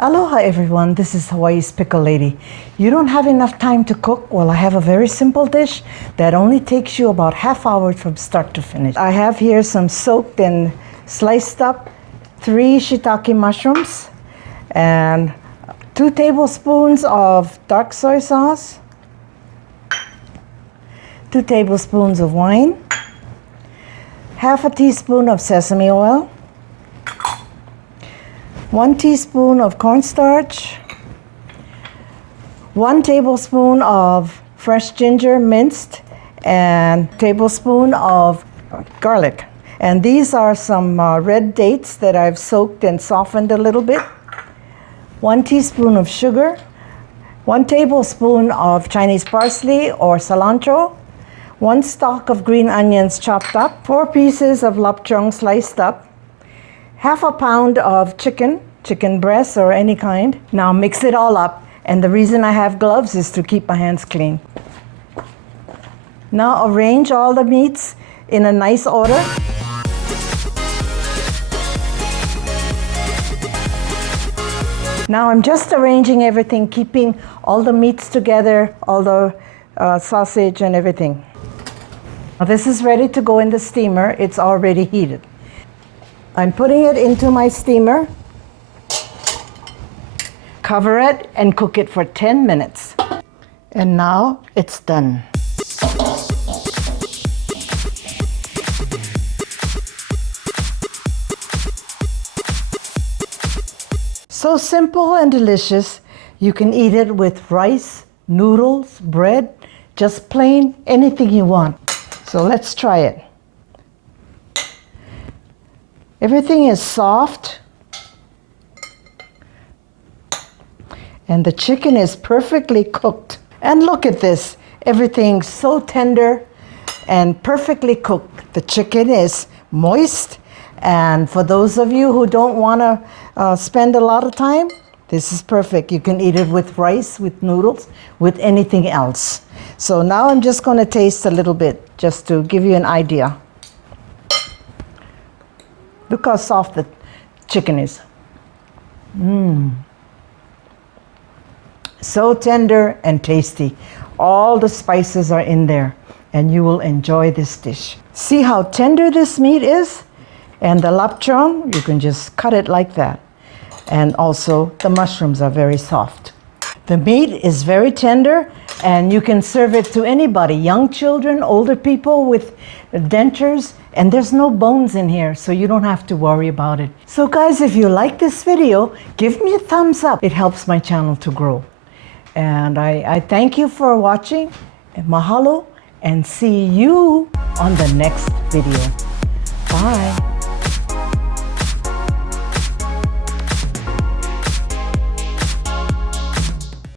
Aloha everyone, this is Hawaii's Pickle Lady. You don't have enough time to cook? Well, I have a very simple dish that only takes you about half hour from start to finish. I have here some soaked and sliced up 3 shiitake mushrooms and 2 tablespoons of dark soy sauce, 2 tablespoons of wine, half a teaspoon of sesame oil, 1 teaspoon of cornstarch, 1 tablespoon of fresh ginger minced, and tablespoon of garlic. And these are some red dates that I've soaked and softened a little bit. 1 teaspoon of sugar, 1 tablespoon of Chinese parsley or cilantro, 1 stalk of green onions chopped up, 4 pieces of lapchung sliced up, half a pound of chicken breast or any kind. Now mix it all up, and the reason I have gloves is to keep my hands clean. Now arrange all the meats in a nice order. Now I'm just arranging everything, keeping all the meats together, all the sausage and everything. Now this is ready to go in the steamer. It's already heated. I'm putting it into my steamer, cover it, and cook it for 10 minutes. And now it's done. So simple and delicious. You can eat it with rice, noodles, bread, just plain, anything you want. So let's try it. Everything is soft, and the chicken is perfectly cooked. And look at this, everything's so tender and perfectly cooked. The chicken is moist, and for those of you who don't want to spend a lot of time, this is perfect. You can eat it with rice, with noodles, with anything else. So now I'm just going to taste a little bit, just to give you an idea. Look how soft the chicken is. So tender and tasty. All the spices are in there, and you will enjoy this dish. See how tender this meat is? And the lapchung, you can just cut it like that. And also the mushrooms are very soft. The meat is very tender, and you can serve it to anybody, young children, older people with dentures, and there's no bones in here, so you don't have to worry about it. So guys, if you like this video, give me a thumbs up. It helps my channel to grow. And I thank you for watching. Mahalo, and see you on the next video. Bye.